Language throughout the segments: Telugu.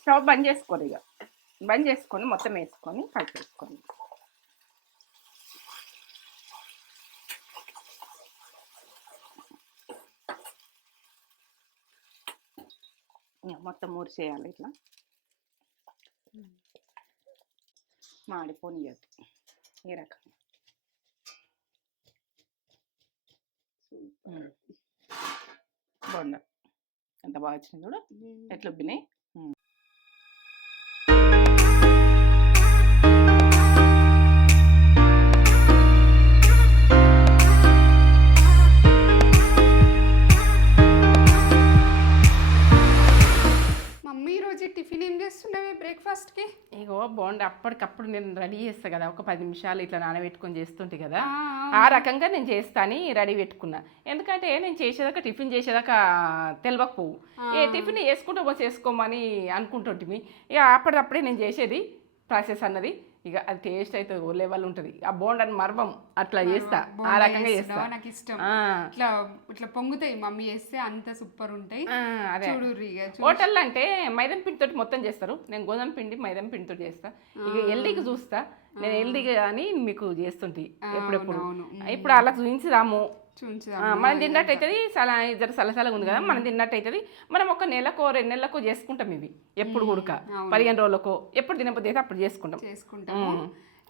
స్టవ్ బంద్ చేసుకోరు, ఇక బంద్ చేసుకొని మొత్తం వేసుకొని కలిపేసుకోండి. మొత్తం ఊరిసేయాలి ఇట్లా, మాడిపోనియద్దు ఈ రకంగా. బొండ ఎంత బాగా వచ్చింది కూడా, ఎట్లా ఉబ్బినాయి. టిఫిన్ ఏం చేస్తున్నావే బ్రేక్ఫాస్ట్కి? ఇగో బోండా అప్పటికప్పుడు నేను రెడీ చేస్తాను కదా, ఒక 10 నిమిషాలు ఇట్లా నానబెట్టుకొని చేస్తుంటే కదా, ఆ రకంగా నేను చేస్తాను రెడీ పెట్టుకున్నా. ఎందుకంటే నేను చేసేదాకా టిఫిన్ చేసేదాకా తెలియకపోవు, ఏ టిఫిన్ వేసుకుంటూ చేసుకోమని అనుకుంటుంటిమి. ఇక అప్పటికప్పుడే నేను చేసేది ప్రాసెస్ అన్నది. ఇక అది టేస్ట్ అయితే ఓ లెవెల్ ఉంటుంది. ఆ బోండాని మర్వం అట్లా చేస్తా, ఆ రకంగా చేస్తా. నాకు ఇష్టం ఇట్లా ఇట్లా పొంగుతాయి మమ్మీ చేస్తే, అంత సూపర్ ఉంటాయి. అదే హోటల్లో అంటే మైదం పిండితోటి మొత్తం చేస్తారు, నేను గోధుమ పిండి మైదం పిండితో చేస్తా. ఇక హెల్దీకి చూస్తా, నేను హెల్దీగా అని మీకు చేస్తుంటే ఎప్పుడెప్పుడు. ఇప్పుడు అలా చూపించుదాము, మనం తిన్నట్టు అవుతుంది. జర సలసలగా ఉంది కదా, మనం తిన్నట్టు అవుతుంది. మనం ఒక నెలకో 2 నెలలకో చేసుకుంటాం ఇవి, ఎప్పుడు ఉడక 15 రోజులకో ఎప్పుడు తినకపోతే అయితే అప్పుడు చేసుకుంటాం.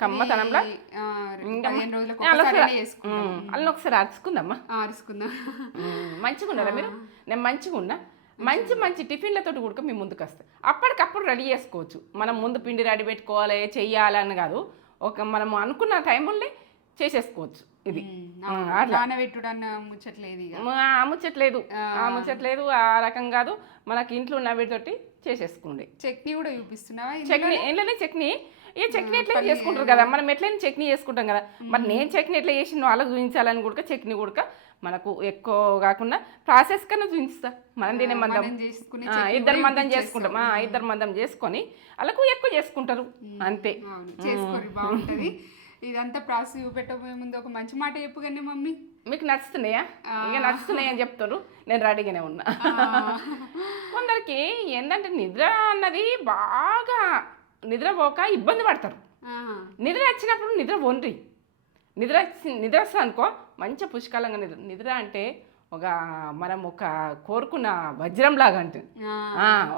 కమ్మతనంలో అలా ఒకసారి అరుచుకుందమ్మా, మంచిగా ఉన్నారా మీరు? నేను మంచిగా ఉన్నా. మంచి మంచి టిఫిన్లతో కూడా మేము ముందుకు వస్తాం. అప్పటికప్పుడు రెడీ చేసుకోవచ్చు. మనం ముందు పిండి రెడీ పెట్టుకోవాలి చెయ్యాలని కాదు, ఒక మనం అనుకున్న టైంలో చేసేసుకోవచ్చు. ఇది ముచ్చట్లేదు, ఆ రకం కాదు. మనకి ఇంట్లో ఉన్న వీటితోటి చేసేసుకోండి. చట్నీ కూడా చూపిస్తున్నావా? చట్నీ ఏంటనే చట్నీ, ఏ చట్నీ ఎట్లా చేసుకుంటారు కదా, మనం ఎట్లయినా చట్నీ చేసుకుంటాం కదా. మరి నేను చట్నీ ఎట్లా చేసి అలా చూపించాలని కూడా చట్నీ కూడా మనకు ఎక్కువ కాకుండా ప్రాసెస్ కన్నా చూపిస్తా. మనం తినే మందం 2 మందం చేసుకుంటాం, 2 మందం చేసుకొని అలాకు ఎక్కువ చేసుకుంటారు అంతే. బాగుంటుంది. ఇదంతా ప్రాసెస్ చూపెట్టబోయే ముందు ఒక మంచి మాట చెప్పు కానీ మమ్మీ. మీకు నచ్చుతున్నాయా? ఇక నచ్చుతున్నాయి అని చెప్తారు, నేను రెడీగానే ఉన్నా. కొందరికి ఏంటంటే నిద్ర అన్నది బాగా నిద్రపోక ఇబ్బంది పడతారు. నిద్ర వచ్చినప్పుడు నిద్ర వండ్రి, నిద్ర వస్తుంది అనుకో మంచిగా పుష్కలంగా నిద్ర అంటే ఒక మనం ఒక కోరుకున్న వజ్రంలాగా అంటే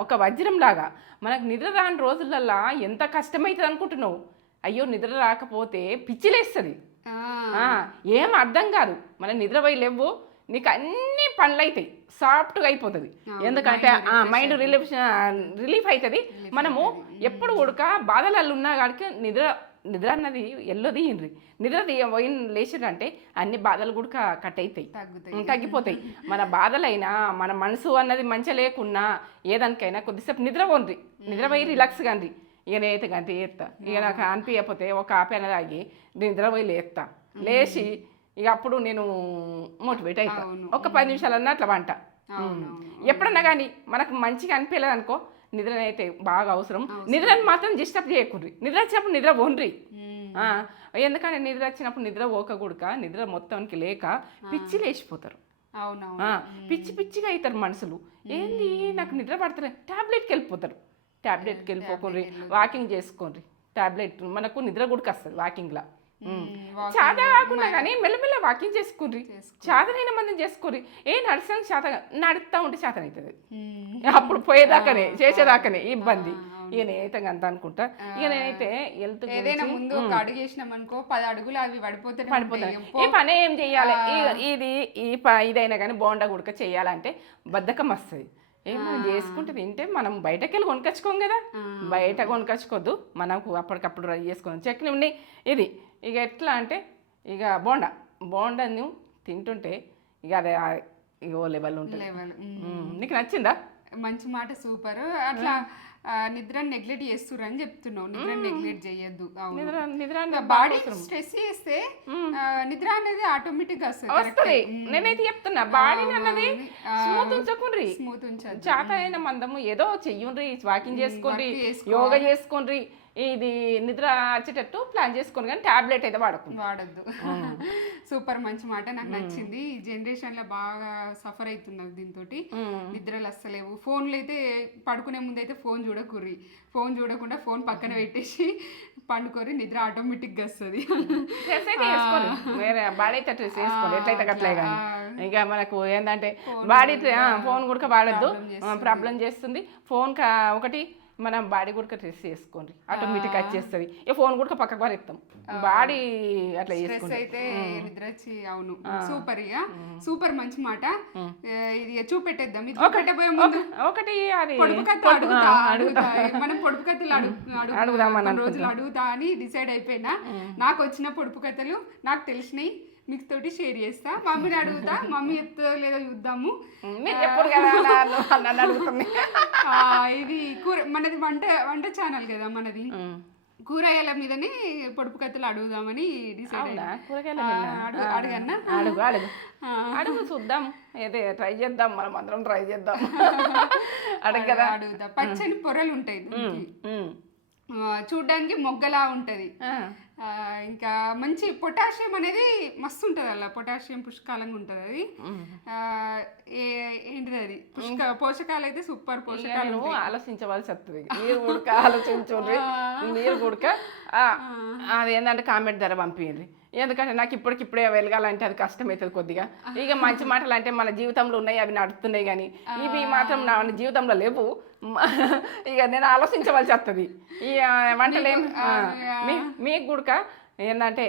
ఒక వజ్రంలాగా. మనకు నిద్ర రాని రోజులల్లా ఎంత కష్టమవుతుంది అనుకుంటున్నావు. అయ్యో నిద్ర రాకపోతే పిచ్చిలేస్తుంది, ఏం అర్థం కాదు. మనం నిద్రపోయి లేవు, నీకు అన్ని పనులు అవుతాయి, సాఫ్ట్గా అయిపోతుంది. ఎందుకంటే మైండ్ రిలీఫ్ అవుతుంది. మనము ఎప్పుడు ఉడక బాధలలో ఉన్నా కాడికి నిద్ర అన్నది ఎల్లదీయండ్రి. నిద్ర పోయిన లేచిరంటే అన్ని బాధలు కూడా కట్ అవుతాయి, తగ్గిపోతాయి. మన బాధలైనా మన మనసు అన్నది మంచిగా లేకున్నా ఏదానికైనా కొద్దిసేపు నిద్ర పోండి, నిద్ర పోయి రిలాక్స్ కాండి. ఇక నేనైతే గంతే చేస్తా. ఇక నాకు అనిపించకపోతే ఒక ఆపెన తాగి నిద్ర పోయి లేస్తా, లేచి ఇక అప్పుడు నేను మోటివేట్ అవుతా. ఒక 10 నిమిషాలన్నా అట్లా వంట. ఎప్పుడన్నా కానీ మనకు మంచిగా అనిపించలేదు అనుకో, నిద్ర అయితే బాగా అవసరం. నిద్రని మాత్రం డిస్టర్బ్ చేయకూడదు. నిద్ర వచ్చినప్పుడు నిద్ర పోండ్రి. ఎందుకంటే నిద్ర వచ్చినప్పుడు నిద్ర పోకూడక నిద్ర మొత్తానికి లేక పిచ్చి లేచిపోతారు, పిచ్చిగా అవుతారు మనుషులు. ఏంది నాకు నిద్ర పడతలే, ట్యాబ్లెట్కి వెళ్ళిపోతారు. ట్యాబ్లెట్కి వెళ్ళిపోకండి, వాకింగ్ చేసుకోండి. ట్యాబ్లెట్ మనకు నిద్ర కూడా వస్తుంది వాకింగ్లో. చాదా కాకుండా కానీ మెల్లమెల్ల వాకింగ్ చేసుకోండి. చాదనైన మందిని చేసుకోండి. నడిచాను శాత నడుస్తూ ఉంటే శాతం అవుతుంది. అప్పుడు పోయేదాకానే చేసేదాకానే ఇబ్బంది. ఇక నేనైతే అంత అనుకుంటా. ఇక నేనైతే వెళ్తూ ఏదైనా ముందు ఒక అడుగు చేసినాం అనుకో 10 అడుగులు అవి పడిపోతాయి. ఈ పని ఏం చెయ్యాలి, ఇదైనా కానీ బోండా గుడక చెయ్యాలంటే బద్ధకం వస్తుంది. మనం చేసుకుంటే తింటే మనం బయటకు వెళ్ళి కొనుకొచ్చుకోం కదా, బయట కొనుకొచ్చుకోవద్దు, మనకు అప్పటికప్పుడు రెడీ చేసుకోవద్దు. చట్నీ ఉన్నాయి ఇది. ఇక ఎట్లా అంటే ఇక బోండాను తింటుంటే ఇక అదే ఇక ఓ లెవెల్ ఉంటుంది. నీకు నచ్చిందా? మంచి మాట, సూపర్. అట్లా నిద్ర నెగ్లెక్ట్ చేస్తున్నారు అని చెప్తున్నావు. నిద్ర నెగ్లెక్ట్ చేయొద్దు. బాడీ స్ట్రెస్ చేస్తే నిద్ర అనేది ఆటోమేటిక్ గా వస్తుంది. నేనైతే చెప్తున్నా, బాడీ అన్నది స్మూత్ ఉంచకుండ్రి, చేత అయిన మందము ఏదో చెయ్యండ్రి, వాకింగ్ చేసుకోండి, యోగా చేసుకోండి, ఇది నిద్ర వచ్చేటట్టు ప్లాన్ చేసుకోండి. కానీ టాబ్లెట్ అయితే వాడద్దు. సూపర్, మంచి మాట, నాకు నచ్చింది. ఈ జనరేషన్ లో బాగా సఫర్ అవుతున్నారు దీంతో, నిద్రలు అస్సలేవు. ఫోన్లు అయితే పడుకునే ముందు అయితే ఫోన్ చూడకుర్రి, ఫోన్ చూడకుండా ఫోన్ పక్కన పెట్టేసి పండుకోరి, నిద్ర ఆటోమేటిక్ గా వస్తుంది. వేరే బాడీ అయితే డ్రెస్ వేసుకోండి, ఎట్లయితే అట్లే కానీ. ఇంకా మనకు ఏంటంటే బాడీ ఫోన్ కూడా వాడద్దు, ప్రాబ్లం చేస్తుంది. ఫోన్ ఒకటి మనం బాడీ కూడా డ్రెస్ చేసుకోండి, ఆటోమేటిక్ వచ్చేస్తుంది. ఇక ఫోన్ కూడా పక్కకు పారేస్తాం, బాడీ అట్లా స్ట్రెస్ అయితే నిద్ర వచ్చి. అవును, సూపర్. ఇక సూపర్, మంచి మాట. ఇది చూపెట్టేద్దాం. ఇది చూపెట్టబోయే ముందు ఒకటి అది పొడుపు కథ అడుగుతా. మనం పొడుపు కథలు అడుగుదాం రోజులు అడుగుతా అని డిసైడ్ అయిపోయినా. నాకు వచ్చిన పొడుపు కథలు నాకు తెలిసినాయి మీకు తోటి షేర్ చేస్తా. మమ్మీని అడుగుతా, మమ్మీ చెప్తుందో లేదో చూద్దాము. ఇది మనది వంట ఛానల్ కదా మనది, కూరగాయల మీదనే పొడుపు కథలు అడుగుదామని డిసైడ్ అడగన్నా. అడుగు చూద్దాం, ఏదే ట్రై చేద్దాం, మనం అందరం ట్రై చేద్దాం. అడుగుతా. పచ్చని పొరలు ఉంటాయి, చూడ్డానికి మొగ్గలా ఉంటది. ఇంకా మంచి పొటాషియం అనేది మస్తు ఉంటుంది, అలా పొటాషియం పుష్కలంగా ఉంటుంది. అది ఏంటిది అది పోషకాలు అయితే సూపర్ పోషకాలు. ఆలోచించవలసి వస్తుంది, మీరు కూడక ఆలోచించుండ్రి, మీరు కూడక అది ఏంటంటే కామెంట్ ధర పంపింది. ఎందుకంటే నాకు ఇప్పటికిప్పుడే వెలగాలంటే అది కష్టమవుతుంది కొద్దిగా. ఇక మంచి మాటలు అంటే మన జీవితంలో ఉన్నాయి, అవి నడుస్తున్నాయి, కానీ ఇవి మాత్రం నా జీవితంలో లేవు. ఇక నేను ఆలోచించవలసి వస్తుంది. ఈ వంటలు మీకు కూడా ఏంటంటే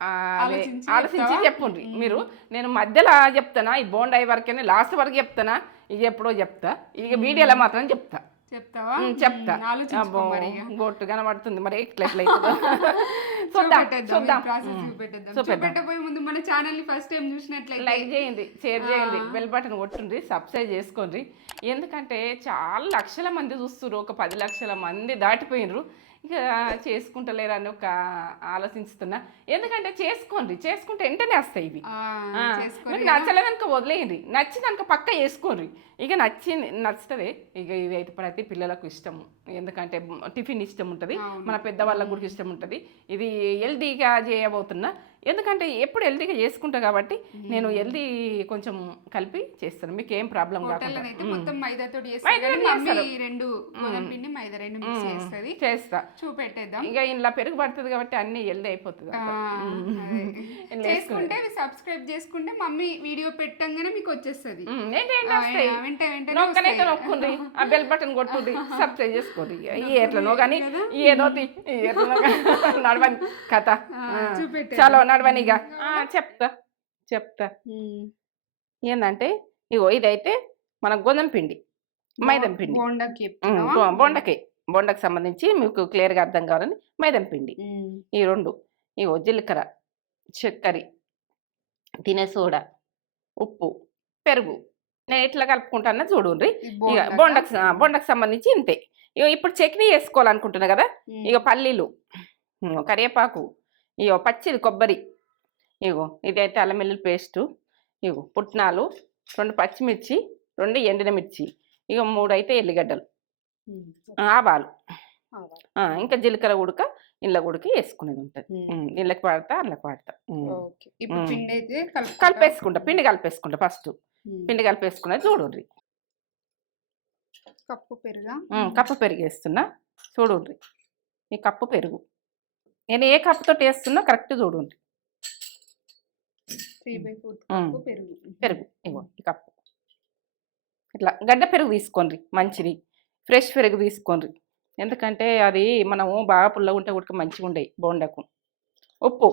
ఆలోచించి చెప్పుండ్రి మీరు. నేను మధ్యలో చెప్తానా, ఈ బోండాయి వరకే లాస్ట్ వరకు చెప్తానా, ఇక ఎప్పుడో చెప్తా, ఇక వీడియోలో మాత్రం చెప్తా. చెప్తా. గొట్టు కనబడుతుంది మరి ఎట్లయితుందో. చూపెట్టబోయే ముందు మన ఛానల్ ని ఫస్ట్ టైం చూసినట్లయితే లైక్ చేయండి, షేర్ చేయండి, బెల్ బటన్ కొట్టుండ్రి, సబ్స్క్రైబ్ చేసుకోండి. ఎందుకంటే చాలా లక్షల మంది చూస్తున్నారు, ఒక 10 లక్షల మంది దాటిపోయినరు. ఇక చేసుకుంటలేరని ఒక ఆలోచిస్తున్నా. ఎందుకంటే చేసుకుంటే వెంటనే వస్తాయి ఇవి. మీకు నచ్చలేదనుక వదిలేయండి, నచ్చిందనుక పక్క వేసుకోండి. ఇక నచ్చుతుంది. ఇక ఇవి అయితే ప్రతి పిల్లలకు ఇష్టము, ఎందుకంటే టిఫిన్ ఇష్టం ఉంటుంది, మన పెద్దవాళ్ళకు కూడా ఇష్టం ఉంటుంది. ఇది హెల్దీగా చేయబోతున్నా, ఎందుకంటే ఎప్పుడు హెల్దీగా చేసుకుంటా కాబట్టి నేను హెల్దీ కొంచెం కలిపి చేస్తాను, మీకు ఏం ప్రాబ్లం కాకుండా. చేస్తా, చూపెట్టేద్దాం. ఇక ఇలా పెరుగు పడుతుంది కాబట్టి అన్ని హెల్దీ అయిపోతుంది. చేసుకుంటే సబ్స్క్రైబ్ చేసుకుంటే మమ్మీ వీడియో పెట్టంగానే మీకు వచ్చేస్తుంది. నొక్కండి, ఆ బెల్ బటన్ కొట్టుది, సబ్స్క్రైబ్ చేసుకోండి. ఎట్లనో కానీ ఏదో ఎట్లనో నడవని కథ చాలా నడవనిగా చెప్తా. ఏంటంటే ఇగో ఇదైతే మన గోధుమ పిండి, మైదం పిండి, బొండకి సంబంధించి మీకు క్లియర్గా అర్థం కావాలని మైదం పిండి. ఈ రెండు ఇగో జీలకర్ర, చక్కెర, తినే సోడా, ఉప్పు, పెరుగు. నేను ఎట్లా కలుపుకుంటానో చూడండి. ఇక బొండకు సంబంధించి ఇంతే. ఇక ఇప్పుడు చట్నీ వేసుకోవాలనుకుంటున్నా కదా. ఇక పల్లీలు, కరివేపాకు, ఇగో పచ్చిది కొబ్బరి, ఇగో ఇదైతే అల్లం వెల్లుల్లి పేస్టు, ఇగో పుట్నాలు, 2 పచ్చిమిర్చి, 2 ఎండిన మిర్చి, ఇక 3 అయితే ఎల్లిగడ్డలు, ఆవాలు, ఇంకా జీలకర్ర ఉడక ఇండ్ల ఉడికి వేసుకునేది ఉంటుంది. ఇళ్ళకి వాడతా, అల్లకి వాడతా. కలిపేసుకుంటా, పిండి కలిపేసుకుంటా. ఫస్ట్ పిండి కలిపేసుకున్నది చూడండి. కప్పు పెరుగు వేస్తున్నా చూడండి. ఈ కప్పు పెరుగు నేను ఏ కప్పుతో వేస్తున్నా కరెక్ట్ చూడండి. పెరుగు ఇగో ఈ కప్పు. ఇట్లా గడ్డ పెరుగు తీసుకోండి, మంచిది ఫ్రెష్ పెరుగు తీసుకోండి. ఎందుకంటే అది మనము బాగా పుల్లగా ఉంటే కూడా మంచిగా ఉండేవి బోండకు. ఉప్పు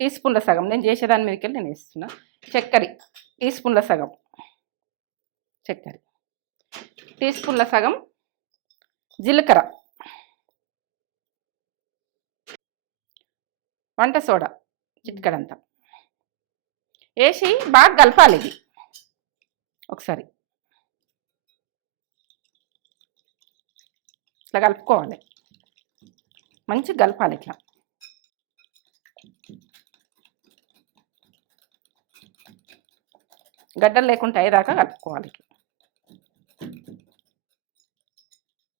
టీస్పూన్ల సగం, నేను చేసేదాని మీదకి వెళ్ళి నేను వేస్తున్నా. చక్కెర టీస్పూన్ల సగం, చక్కెర టీస్పూన్ల సగం, జీలకర్ర, వంట సోడా చిటికెడంతా వేసి బాగా కలపాలి. ఇది ఒకసారి ఇట్లా కలుపుకోవాలి, మంచిగా కలపాలి. ఇట్లా గడ్డలు లేకుండా అయ్యేదాకా కలుపుకోవాలి.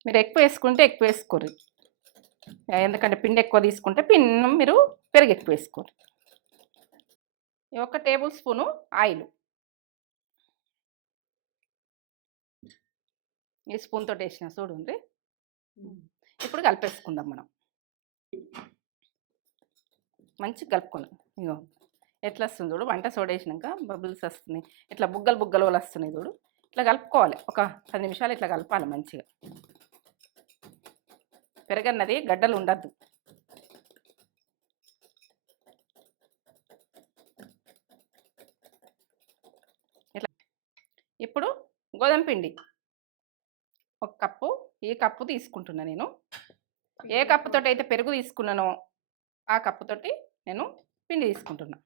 మీరు ఎక్కువ వేసుకుంటే ఎక్కువ వేసుకోరు, ఎందుకంటే పిండి ఎక్కువ తీసుకుంటే మీరు పెరుగు ఎక్కువ వేసుకోరు. 1 టేబుల్ స్పూను ఆయిల్. ఈ స్పూన్ తోటి వేసిన చూడండి. ఇప్పుడు కలిపేసుకుందాం మనం. మంచిగా కలుపుకోవాలి. ఇగో ఎట్లా వస్తుంది చూడు, వంట సోడా వేసినాక బబుల్స్ వస్తున్నాయి, ఇట్లా బుగ్గలు బుగ్గలు వస్తున్నాయి చూడు. ఇట్లా కలుపుకోవాలి. ఒక 10 నిమిషాలు ఇట్లా కలపాలి మంచిగా. పెరగన్నది గడ్డలు ఉండద్దు. ఇట్లా. ఇప్పుడు గోధుమ పిండి 1 కప్పు. ఈ కప్పు తీసుకుంటున్నా నేను. ఏ కప్పుతోటి అయితే పెరుగు తీసుకున్నానో ఆ కప్పుతోటి నేను పిండి తీసుకుంటున్నా.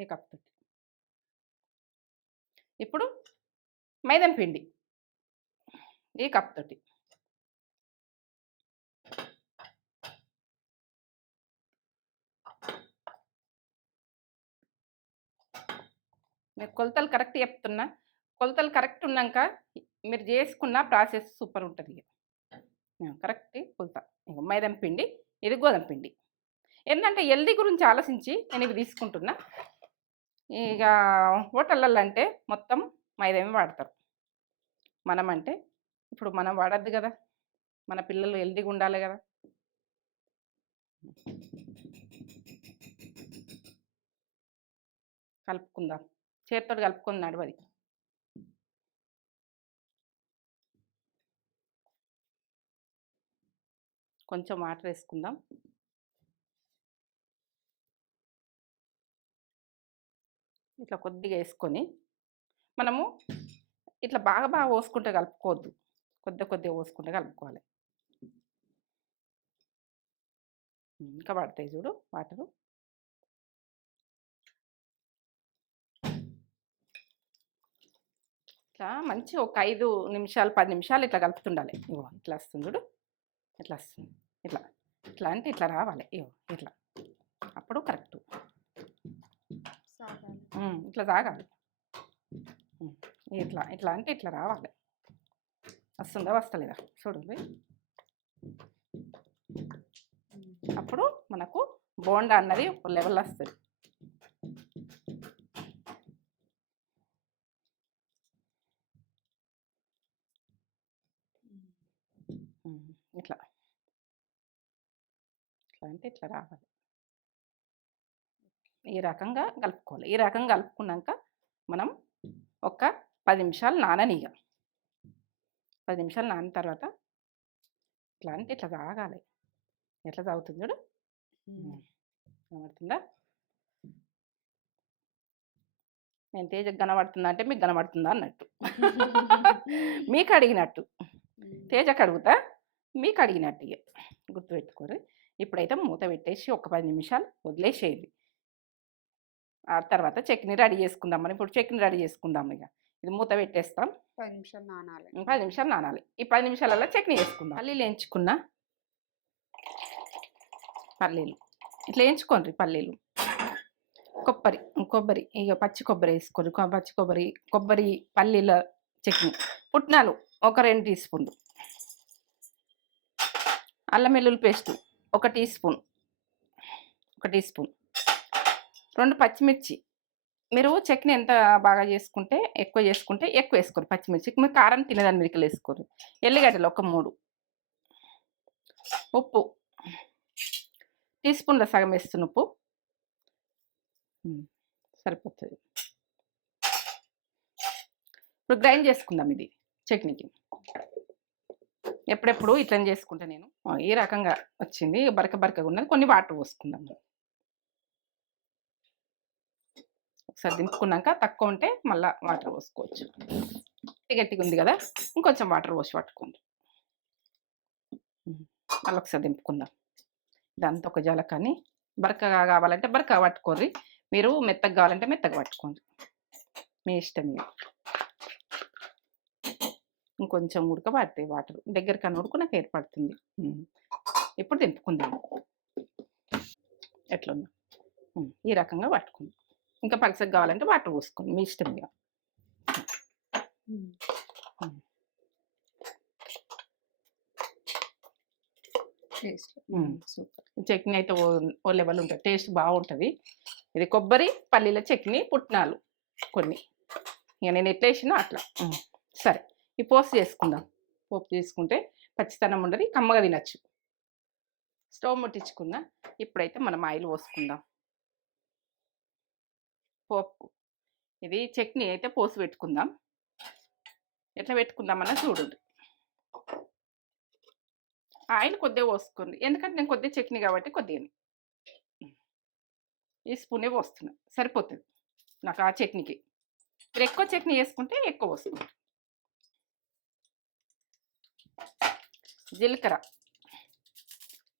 ఏ కప్పుతోటి. ఇప్పుడు మైదా పిండి ఈ కప్పుతోటి. నేను కొలతలు కరెక్ట్ చెప్తున్నా. కొలతలు కరెక్ట్ ఉన్నాక మీరు చేసుకున్న ప్రాసెస్ సూపర్ ఉంటుంది. కరెక్ట్ కొలత. మైదా పిండి, ఇది గోధుమ పిండి. ఏంటంటే హెల్దీ గురించి ఆలోచించి నేను ఇవి తీసుకుంటున్నా. ఇక హోటళ్ళల్లో అంటే మొత్తం మైదామే వాడతారు. మనం అంటే ఇప్పుడు మనం వాడద్దు కదా, మన పిల్లలు హెల్దీగా ఉండాలి కదా. కలుపుకుందాం. చేతితో కలుపుకొని నడవది. కొంచెం వాటర్ వేసుకుందాం. ఇట్లా కొద్దిగా వేసుకొని మనము ఇట్లా బాగా పోసుకుంటే కలుపుకోవద్దు, కొద్దిగా పోసుకుంటే కలుపుకోవాలి. ఇంకా పడతాయి చూడు వాటరు. ఇట్లా మంచి ఒక 5 నిమిషాలు 10 నిమిషాలు ఇట్లా కలుపుతుండాలి. ఇగో ఇట్లా వస్తుంది చూడు, ఇట్లా వస్తుంది. ఇట్లా ఇట్లా అంటే ఇట్లా రావాలి. ఇగో ఇట్లా, అప్పుడు కరెక్ట్. ఇట్లా సాగాలి. ఇట్లా ఇట్లా అంటే ఇట్లా రావాలి. వస్తుందా వస్తలేదా చూడండి. అప్పుడు మనకు బోండా అన్నది ఒక లెవెల్ వస్తుంది. ఇట్లా ఇట్లా అంటే ఇట్లా రావాలి. ఈ రకంగా కలుపుకోవాలి. ఈ రకంగా కలుపుకున్నాక మనం ఒక 10 నిమిషాలు నాననిగా. 10 నిమిషాలు నానిన తర్వాత ఇట్లా అంటే ఇట్లా తాగాలి. ఎట్లా తాగుతుంది చూడు, కనబడుతుందా? నేను తేజకు కనబడుతుందా అంటే మీకు కనబడుతుందా అన్నట్టు. మీకు అడిగినట్టు. తేజకు అడుగుతా, మీకు అడిగినట్టు. ఇక గుర్తుపెట్టుకోరు. ఇప్పుడైతే మూత పెట్టేసి ఒక 10 నిమిషాలు వదిలేసేది. ఆ తర్వాత చట్నీ రెడీ చేసుకుందాం. మనం ఇప్పుడు చట్నీ రెడీ చేసుకుందాం. ఇక ఇది మూత పెట్టేస్తాం. 10 నిమిషాలు నానాలి. 10 నిమిషాలు నానాలి. ఈ 10 నిమిషాలలో చట్నీ వేసుకుందాం. పల్లీలు వేయించుకున్నా. పల్లీలు ఇట్లా వేయించుకోండి. పల్లీలు, కొబ్బరి ఇక పచ్చి కొబ్బరి వేసుకోండి. పచ్చి కొబ్బరి పల్లీల చట్నీ. పుట్నాలు ఒక 2 టీ స్పూన్లు. అల్లం వెల్లుల్లి paste 1 teaspoon. 1 teaspoon. 2 పచ్చిమిర్చి. మీరు చట్నీ ఎంత బాగా చేసుకుంటే ఎక్కువ చేసుకుంటే ఎక్కువ వేసుకోరు పచ్చిమిర్చి. మీరు కారం తినేదాన్ని మీకు వేసుకోరు. ఎల్లిగడ్డలు ఒక 3. ఉప్పు టీ స్పూన్ల సగం వేస్తున్న ఉప్పు సరిపోతుంది. ఇప్పుడు గ్రైండ్ చేసుకుందాం ఇది చట్నీకి. ఎప్పుడెప్పుడు ఇట్లా చేసుకుంటా నేను. ఈ రకంగా వచ్చింది. బరకగా ఉన్నది. కొన్ని వాటర్ పోసుకుందాం. ఒకసారి దింపుకున్నాక తక్కువ ఉంటే మళ్ళీ వాటర్ పోసుకోవచ్చు. గట్టిగా ఉంది కదా, ఇంకొంచెం వాటర్ పోసి పట్టుకోండి. మళ్ళీ ఒకసారి దింపుకుందాం. ఇదంతా ఒక జలకాని. బరకగా కావాలంటే బరకగా పట్టుకోండి. మీరు మెత్తగా కావాలంటే మెత్తగా పట్టుకోండి, మీ ఇష్టం. ఇంకొంచెం ఉడకబడతాయి వాటర్. దగ్గర కన్నా ఉడుకునాక ఏర్పడుతుంది. ఇప్పుడు దింపుకుందాం. ఎట్లున్నా ఈ రకంగా పట్టుకుందాం. ఇంకా పలసగా కావాలంటే వాటర్ పోసుకోండి, మీ ఇష్టం. Taste super. చట్నీ అయితే ఓ లెవెల్ ఉంటుంది, టేస్ట్ బాగుంటుంది. ఇది కొబ్బరి పల్లీల చట్నీ, పుట్నాలు కొన్ని. ఇక నేను ఎట్లా వేసినా అట్లా. సరే, ఈ పోపు చేసుకుందాం. పోపు చేసుకుంటే పచ్చితనం ఉండదు, కమ్మగా తినచ్చు. స్టవ్ ముట్టించుకుందాం. ఇప్పుడైతే మనం ఆయిల్ పోసుకుందాం పోపు. ఇది చట్నీ అయితే పోసి పెట్టుకుందాం. ఎట్లా పెట్టుకుందామన్నా చూడండి. ఆయిల్ కొద్దిగా పోసుకోండి, ఎందుకంటే నేను కొద్దిగా చట్నీ కాబట్టి కొద్దిగా ఈ స్పూనే పోస్తున్నా, సరిపోతుంది నాకు ఆ చట్నీకి. మీరు ఎక్కువ చట్నీ వేసుకుంటే ఎక్కువ పోసుకోండి. జీలకర్ర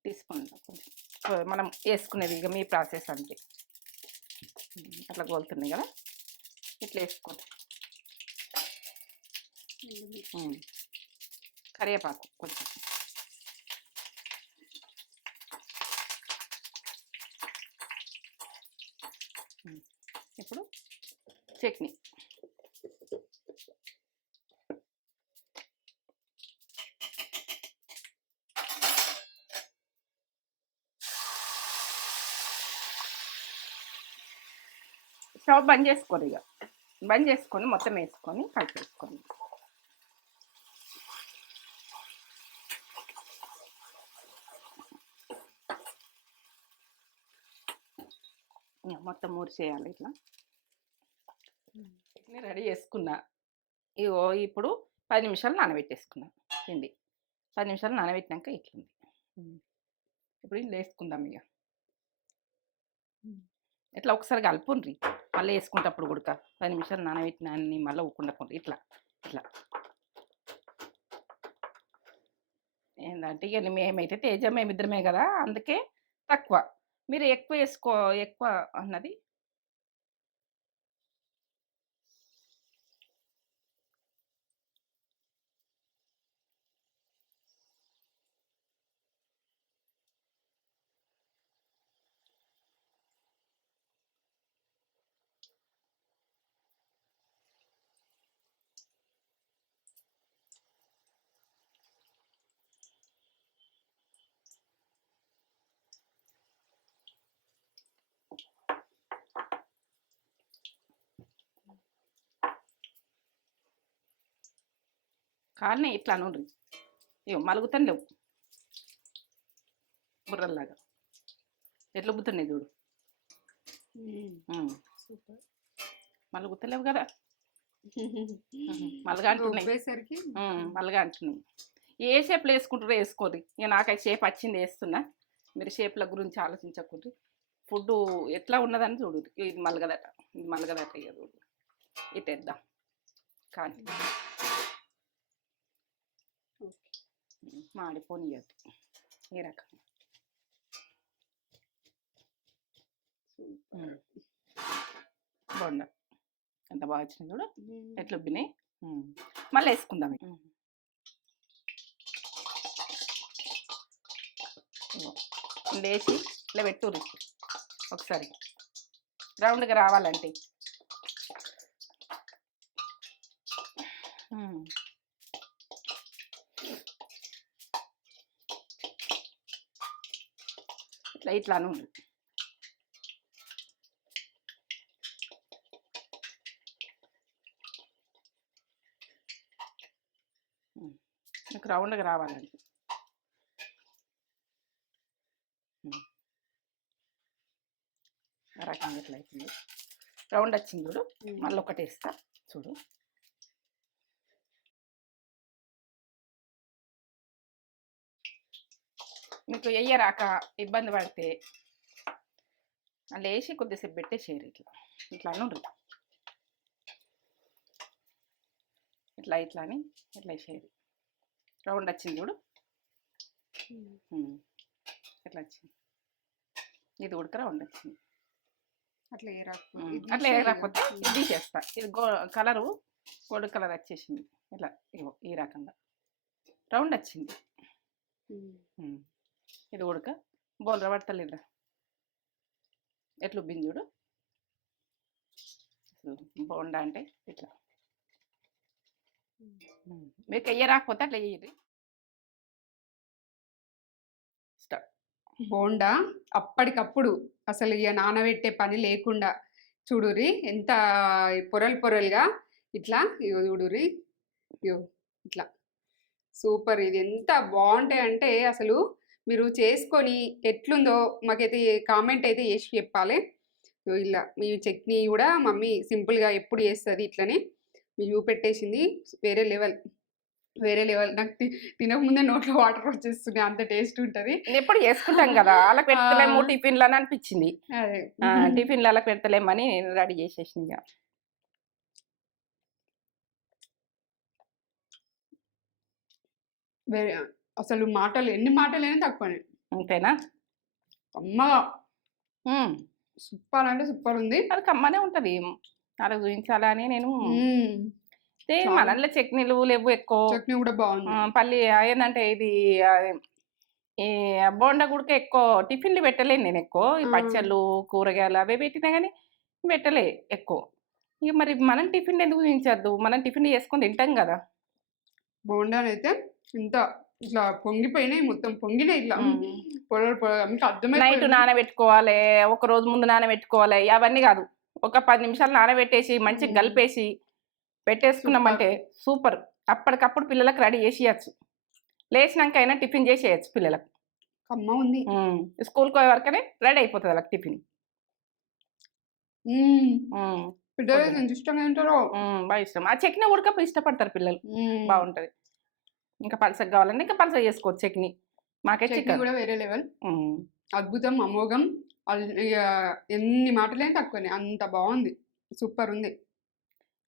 తీసుకుందాం కొంచెం, మనం వేసుకునేది ఇక మీ ప్రాసెస్ అంతే. అట్లా గోలుతున్నాయి కదా, ఇట్లా వేసుకోండి. కరివేపాకు కొంచెం. ఇప్పుడు చట్నీ. స్టవ్ బంద్ చేసుకోండి, ఇక బంద్ చేసుకొని మొత్తం వేసుకొని కలిపేసుకోండి. మొత్తం మూసేయాలి ఇట్లా. చట్నీ రెడీ చేసుకున్నా. ఇగో ఇప్పుడు 10 నిమిషాలు నానబెట్టేసుకున్నా పిండి. 10 నిమిషాలు నానబెట్టినాక ఇట్లుంది. ఇప్పుడు ఇందులో వేసుకుందాం. ఇక ఇట్లా ఒకసారి కలుపుండ్రి, మళ్ళీ వేసుకుంటప్పుడు కూడా 10 నిమిషాలు నానబెట్టిన అన్ని మళ్ళీ ఉక్కుండకుండా ఇట్లా ఇట్లా. ఏంటంటే ఇక మేమైతే తేజ మేమిద్దరమే కదా, అందుకే తక్కువ. మీరు ఎక్కువ ఎక్కువ అన్నది. కారణం ఇట్లా నూనె ఇవి మలుగుతాను లేవు, బుర్రల్లాగా ఎట్లా ఉబ్బుతున్నాయి చూడు. సూపర్. మలుగుతలేవు కదా, మలగా అంటున్నాయి. మలగా అంటున్నాయి. ఏ షేప్లో వేసుకుంటారో వేసుకోరు. ఇక నాకైతే షేప్ వచ్చింది వేస్తున్నా. మీరు షేప్ల గురించి ఆలోచించకూడదు. ఫుడ్ ఎట్లా ఉన్నదని చూడు. ఇది మలగదట, ఇది మలగదట. ఇక చూడు ఇటేద్దాం కానీ మాడిపోనియద్దు ఈ రకంగా. బొండ ఎంత బాగా వచ్చినాయి చూడు, ఎట్లా ఉబ్బినాయి. మళ్ళీ వేసుకుందాం. లేచి ఇట్లా పెట్టుర్రి ఒకసారి, రౌండ్గా రావాలంటే. ఇట్లా ఇట్లా నూనె మీకు రౌండ్గా రావాలండి. ఆ రకంగా ఎట్లా అవుతుంది, రౌండ్ వచ్చింది చూడు. మళ్ళీ ఒకటి వేస్తా చూడు. మీకు వెయ్యరాక ఇబ్బంది పడితే అలా వేసి కొద్దిసేపు పెట్టేసేయరు. ఇట్లా ఇట్లా నూనె ఇట్లా ఇట్లా అని ఇట్లా వేసేది. రౌండ్ వచ్చింది చూడు, ఎట్లా వచ్చింది. ఇది ఉడక రౌండ్ వచ్చింది. అట్లా అట్లా రాకపోతే ఇది తీసేస్తా. ఇది కలరు గోల్డ్ కలర్ వచ్చేసింది. ఇట్లా ఇగో ఈ రకంగా రౌండ్ వచ్చింది. ఇది ఉడక బోల్ పడతలేదురా, ఎట్లా ఉబ్బింది చూడు. బోండా అంటే ఇట్లా. మీకు వెయ్య రాకపోతే అట్లా వేయండి. బోండా అప్పటికప్పుడు అసలు ఇక నానబెట్టే పని లేకుండా చూడురి ఎంత పొరలు పొరలుగా ఇట్లా ఇగో చూడురి ఇగో ఇట్లా సూపర్. ఇది ఎంత బాగుంటాయి అంటే అసలు మీరు చేసుకొని ఎట్లుందో మాకైతే కామెంట్ అయితే చేసి చెప్పాలి. ఇలా మీ చట్నీ కూడా మమ్మీ సింపుల్గా ఎప్పుడు చేస్తుంది ఇట్లనే మీరు చూపెట్టేసింది. వేరే లెవెల్ వేరే లెవెల్. నాకు తినకముందే నోట్లో వాటర్ వచ్చేస్తుంది, అంత టేస్ట్ ఉంటుంది. ఎప్పుడు చేసుకుంటాం కదా, అలా పెడతలేము టిఫిన్లు అని అనిపించింది. అదే టిఫిన్లు అలా పెడతలేమని నేను రెడీ చేసేసింది ఇక. వేరే అసలు మాటలు ఎన్ని మాటలైనా తక్కువనే. అంతేనా? అమ్మగా సూపర్ అంటే సూపర్ ఉంది. అది కమ్మనే ఉంటుంది, అలా చూపించాలని నేను. చాలా. మనల్లో చట్నీలు లేవు ఎక్కువ. చట్నీ కూడా బాగుంది. పల్లి ఏంటంటే ఇది ఈ బోండా గుడికి ఎక్కువ టిఫిన్లు పెట్టలేను నేను ఎక్కువ. ఈ పచ్చళ్ళు కూరగాయలు అవే పెట్టినా కానీ పెట్టలే ఎక్కువ. ఇక మరి మనం టిఫిన్ ఎందుకు తినచద్దు, మనం టిఫిన్ చేసుకొని తింటాం కదా. బోండానైతే ఇంత ఇట్లా పొంగిపోయినాయి, మొత్తం పొంగినాయి ఇట్లా పొరలు పొరలు. మీకు నైట్ అర్థమైపోయింది. నానబెట్టుకోవాలి, ఒక రోజు ముందు నానబెట్టుకోవాలి, అవన్నీ కాదు. ఒక 10 నిమిషాలు నానబెట్టేసి మంచిగా కలిపేసి పెట్టేసుకున్నామంటే సూపర్. అప్పటికప్పుడు పిల్లలకు రెడీ చేసేయచ్చు, లేచినాక అయినా టిఫిన్ చేసేయచ్చు పిల్లలకు. కమ్మ ఉంది. స్కూల్కి పోయే వరకనే రెడీ అయిపోతుంది వాళ్ళకి టిఫిన్. పిల్లలు ఎంత ఇష్టంగా తింటారో. బాగా ఇష్టం. ఆ చట్నీ ఉడకప్పుడు ఇష్టపడతారు పిల్లలు, బాగుంటుంది. ఇంకా పలసగా కావాలంటే ఇంకా పలసగా చేసుకోవచ్చు చట్నీ. మాకే చట్నీ చికెన్ కూడా వేరే లెవెల్, అద్భుతం, అమోఘం. ఇక ఎన్ని మాటలైనా తక్కువనే, అంత బాగుంది, సూపర్ ఉంది.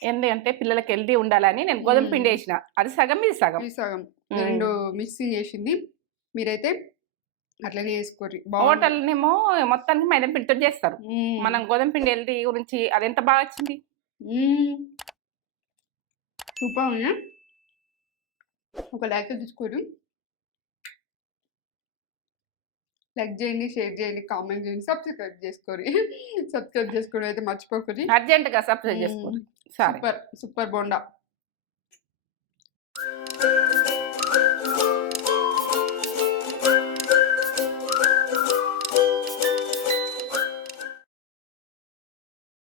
ఎందుకంటే పిల్లలకి హెల్దీ ఉండాలని నేను గోధుమ పిండి వేసిన, అది సగం ఇది సగం. ఈ సగం రెండు మిక్సింగ్ చేసింది. మీరైతే అట్లనే వేసుకోరు. హోటల్నేమో మొత్తానికి మైదా పిండితో చేస్తారు, మనం గోధుమ పిండి హెల్దీ గురించి అది ఎంత బాగా వచ్చింది. సూపర్ ఉంది. ఒక లైక్ తీసుకోరు, లైక్ చేయండి, షేర్ చేయండి, కామెంట్ చేయండి, సబ్స్క్రైబ్ చేసుకోరు. సబ్స్క్రైబ్ చేసుకోవడం అయితే మర్చిపోకూడదు. అర్జెంటుగా సబ్స్క్రైబ్ చేసుకోండి. Super super bonda.